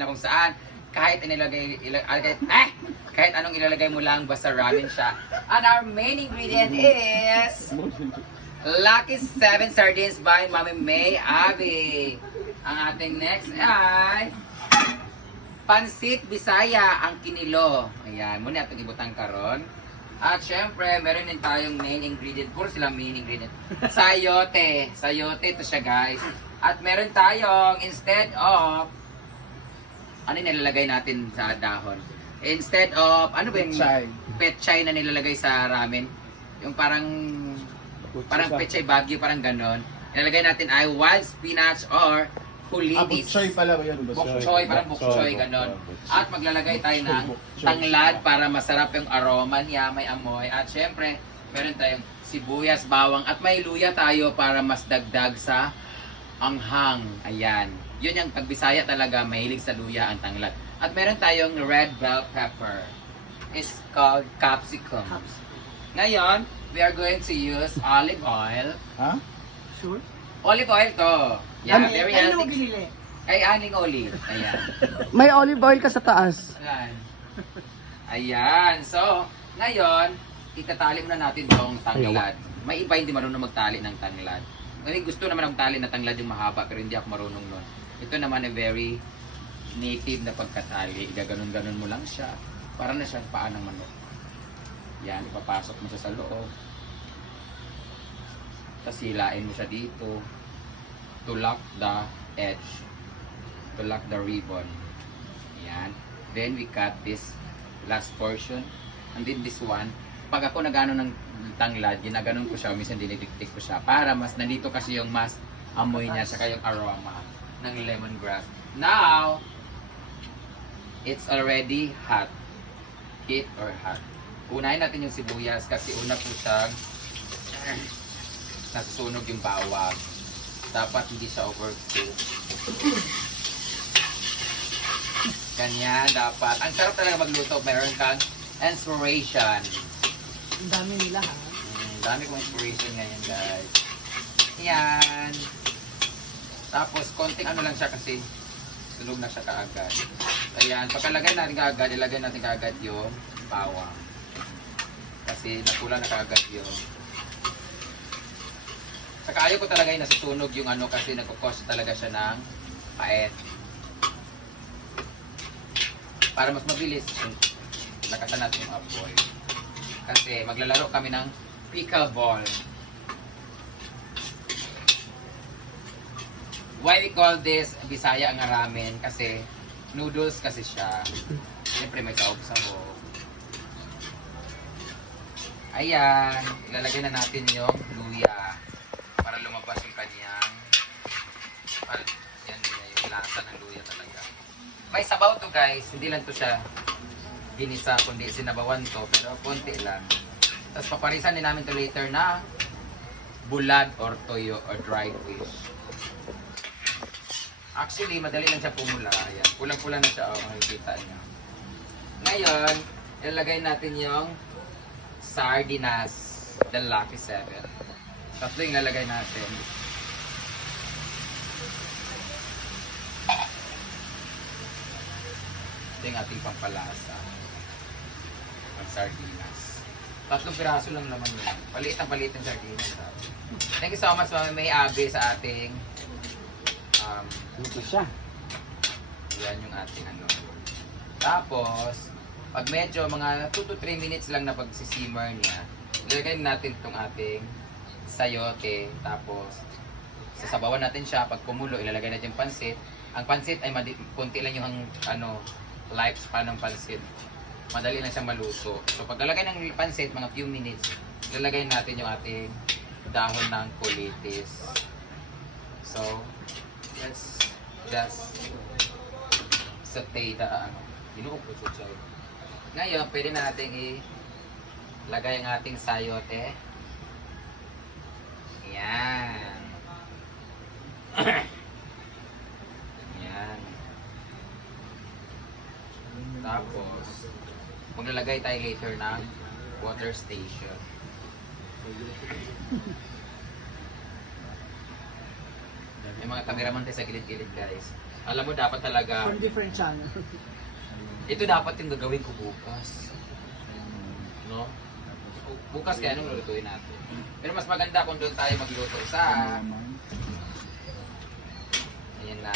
ramen na kung saan kahit kahit anong ilalagay mo lang basta ramen siya. And our main ingredient is Lucky 7 Sardines by Mami May Abby. Ang ating next ay Pansit Bisaya ang kinilo. Ayan, muna itong ibutang karon. At syempre, meron din tayong main ingredient. Puro silang main ingredient. Sayote. Sayote ito siya, guys. At meron tayong, instead of, ano yung nilalagay natin sa dahon? Instead of, ano ba yung petchay na nilalagay sa ramen? Yung parang petchay bagyo, parang ganon. Nilalagay natin ay wild spinach or kulitis. Bukchoy pala ba yan? Bukchoy, parang bukchoy, ganon. At maglalagay tayo ng tanglad para masarap yung aroma niya, may amoy. At syempre, meron tayong sibuyas, bawang, at may luya tayo para mas dagdag sa anghang. Ayan. Yun yung pagbisaya talaga, mahilig sa luya ang tanglad. At meron tayong red bell pepper. It's called capsicum. Ngayon, we are going to use olive oil. Ha? Sure? Olive oil to. Yeah, very Ano mo healthy. binili? Ay, aning olive. Ayan. May olive oil ka sa taas. Ayan. Ayan. So, ngayon, itatali muna natin tong tanglad. May iba hindi marunong magtali ng tanglad. Kasi gusto naman magtali na tanglad yung mahaba, pero hindi ako marunong nun. Ito naman ay very native na pagkatali. Igaganon-ganon mo lang siya. Para na siyang paa ng manok. Yan, ipapasok mo siya sa loob. Tapos hilain mo siya dito. To lock the edge. To lock the ribbon. Yan. Then we cut this last portion. And then this one. Pag ako nagano ng tanglad, ginaganon ko siya, minsan dinidiktik ko siya. Para mas nandito kasi yung mas amoy niya, saka yung aroma ng lemongrass. Now, it's already hot. Heat or hot. Unahin natin yung sibuyas kasi una po siyang nasusunog yung bawang. Dapat hindi siya overcook. Ganyan, dapat. Ang sarap talaga magluto. Meron kang inspiration. Ang dami nila ha. Dami kong inspiration ngayon, guys. Yan. Tapos, konting ano lang siya kasi sunog na siya kaagad. Ayan, pagkalagay natin kaagad, ilagay natin kaagad yung bawang. Kasi napula na kaagad yun. Saka ayaw ko talaga yung nasusunog yung ano kasi nagkukos talaga siya ng paet. Para mas mabilis, lakasan natin yung apoy. Kasi maglalaro kami ng pickleball. Why we call this Bisaya ang ramen? Kasi noodles kasi siya. Siyempre may sahog-sahog. Ayan, ilalagay na natin yung luya para lumabas yung kanyang yan yung lasa ng luya talaga. May sabaw to guys, hindi lang to siya ginisa kundi sinabawan to pero konti lang. Tapos paparisan din namin to later na bulad or toyo or dried fish. Actually, madali lang siya pumula. Ayan, pulang-pula na siya, makikita niyo. Ngayon, ilalagay natin yung sardinas, the Lucky 7. Tatlo yung lalagay natin. Ito yung ating pampalasa. Ang sardinas. Tatlong piraso lang naman yun. Paliit ang sardinas. Thank you so much, Mami May Abby, sa ating Ito siya. yan yung ating ano. Tapos, pag medyo mga 2 to 3 minutes lang na pagsisimmer niya, ilagay natin itong ating sayote. Tapos, sasabawan natin siya. Pag kumulo, ilalagay natin yung pansit. Ang pansit ay kunti lang yung lifespan ng pansit. Madali lang siyang maluto. So, pag lalagay ng pansit, mga few minutes, ilalagay natin yung ating dahon ng kulitis. So, let's just saute the inuupo siya. Ngayon, pwede na natin ilagay ang ating sayote. Yan. Yan. Tapos, maglalagay tayo later ng water station. Yung mga cameraman tayo sa gilid-gilid guys. Alam mo dapat talaga, From different channel. ito dapat yung gagawin ko bukas. No? Bukas kaya anong lulutuin natin. Pero mas maganda kung doon tayo magluto sa... Ayan na.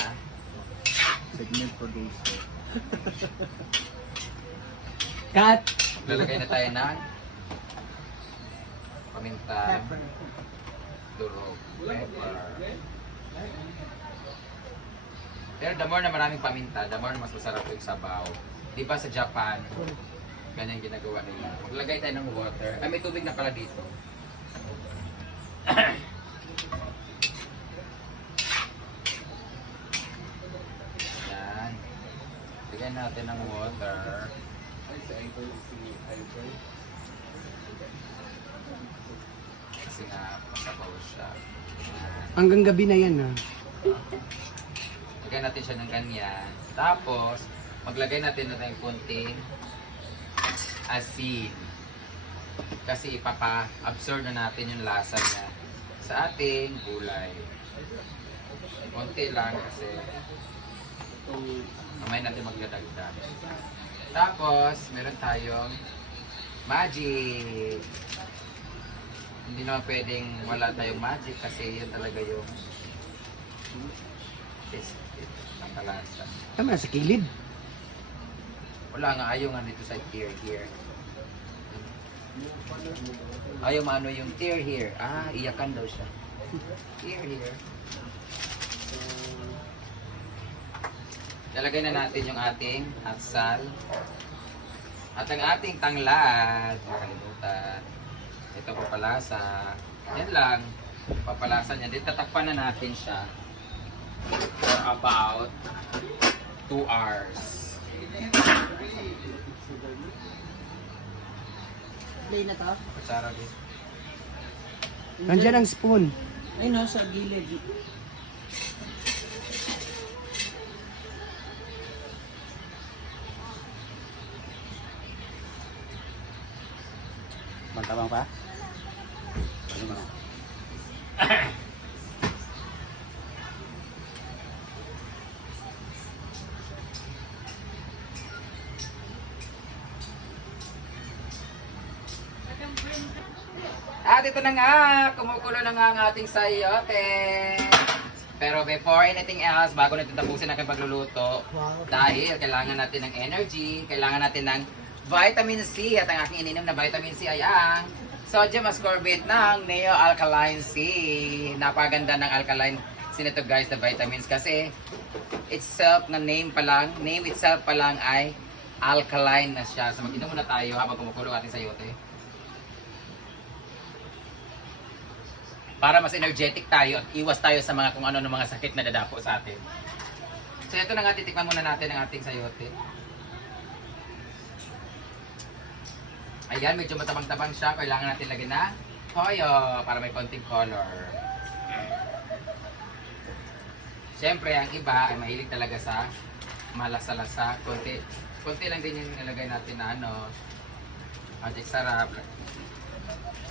Segment producer. Cut! Lalagay na tayo ng paminta, Pepper. durog, pepper. Pero the more na maraming paminta, the more na mas masarap yung sabaw. Di ba sa Japan, ganyan ginagawa nila. Maglagay tayo ng water. Ay, may tubig na pala dito. Yan. Bigyan natin ng water. Kasi nga, masabaw siya. Hanggang gabi na yan ah. Lagyan natin siya ng ganyan. Tapos, maglagay natin na tayong konting asin. Kasi ipapa-absorb na natin yung lasa niya sa ating gulay. Konti lang kasi mamaya natin magdadagdag. Tapos, meron tayong magic. Hindi naman pwedeng wala tayong magic kasi yun talaga yung taste ng kalasa. Tama, sa kilid. Wala nga, ayaw nga dito sa here. Ayaw maano yung here. Ah, iyakan daw siya. Here. Lalagay na natin yung ating atsal. At ang ating tanglad. Nakalimutan. Ito papalasa. Yan lang. Papalasa niya. Dito tatakpan na natin siya for about 2 hours. Play na to? Kutsara din. Nandiyan ang spoon. Ay no, sa gilid. Mantabang pa? Ano ba? At ito na nga, kumukulo na nga ang ating sayote. Pero before anything else, bago natin tapusin ang pagluluto, dahil kailangan natin ng energy, kailangan natin ng vitamin C. At ang aking ininom na vitamin C ay ang sodium ascorbate ng Neo Alkaline C. Napaganda ng alkaline C nito guys, na vitamins. Kasi itself na name itself pa lang ay alkaline na siya. So mag-inom muna tayo habang kumukulo ang ating sayote. Para mas energetic tayo at iwas tayo sa mga kung ano ng mga sakit na dadapo sa atin. So ito na nga, titikman muna natin ang ating sayote. Ayan, medyo matabang-tabang siya. Kailangan natin lagyan na toyo para may konting color. Siyempre, ang iba ay mahilig talaga sa malasa-lasa. Konti lang din yung nilagay natin na ano, magic sarap.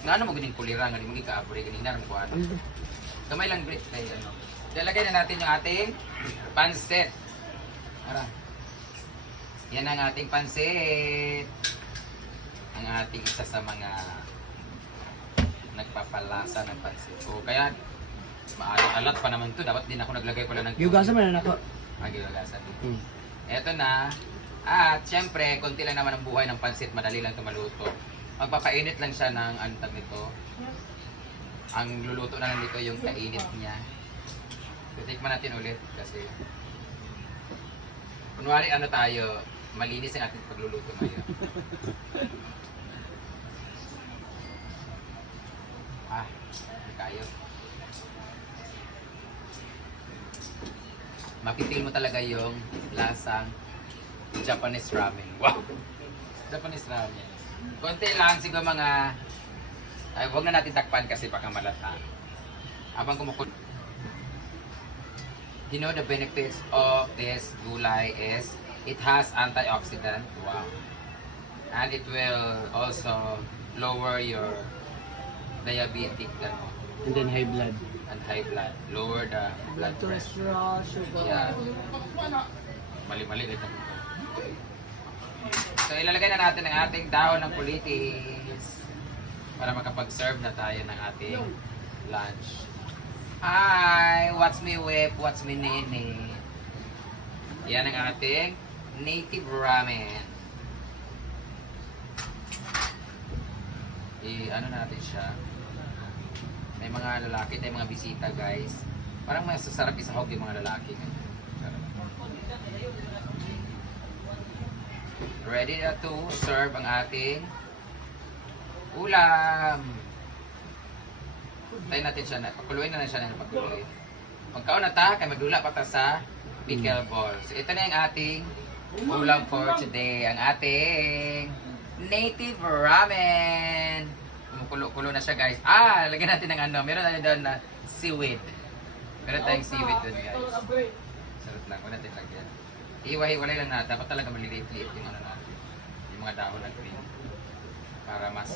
Nga ano mo ganing kulira, nga di mo gikaabri, ganing naram ko ano. Kamay lang Brit, kay ano. Lalagay na natin yung ating pansit. Ara. Yan ang ating pansit. Ang ating isa sa mga nagpapalasa ng pansit. O kaya, maalat pa naman to. Dapat din ako naglagay pala ng Yugasan mo na ako. Giugasan. Eto na. At syempre, konti lang naman ang buhay ng pansit. Madali lang ito maluto. Magpapainit lang siya ng antag nito. Ang luluto na lang dito yung kainit niya. Titikman natin ulit kasi kunwari ano tayo, malinis ang ating pagluluto ngayon. Hindi kayo. Mapipil mo talaga yung lasang Japanese ramen. Wow! Japanese ramen. Konti lang, siguro mga... Ay, huwag na natin takpan kasi baka malata. Habang kumukul... You know the benefits of this gulay is it has antioxidant. Wow. And it will also lower your diabetic And then high blood. and high blood. Lower the blood pressure. Cholesterol, sugar. Yeah. Mali-mali dito. So ilalagay na natin ang ating dahon ng kulitis para makapag-serve na tayo ng ating lunch. Hi! What's me whip? What's me nene? Yan ang ating native ramen. Ano natin siya. May mga lalaki, may mga bisita guys. Parang masasarap isahog yung mga lalaki. Ready na to serve ang ating ulam. Tayo natin siya na. Pakuluin na siya ng pakuluin. Pagkaon na ta, kay magdula pa ta sa pickle ball. So ito na yung ating ulam for today. Ang ating native ramen. Kumukulo-kulo na siya guys. Lagyan natin ng ano. Meron tayo doon na seaweed. Meron tayong seaweed doon guys. Sarap lang. Wala natin lagyan. Ihiwa-hiwalay lang natin. Dapat talaga maliliit-liit yung ano natin. Yung mga dahon na green. Para mas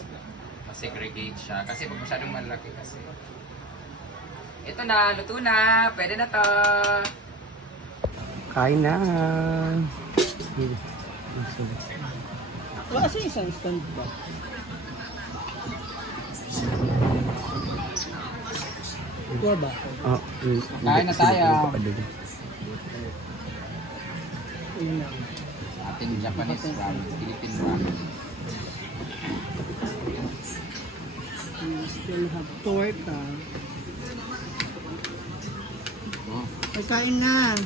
segregate siya. Kasi pag masyadong malaki kasi. Ito na. Luto na. Pwede na to. Kain na. Wala kasi isang stand ba? Ito ba? Oh, Kain na tayo. Yun lang. Ating Japanese ramen. Philippine ramen. We still have torta. Oh. Ay, kain na.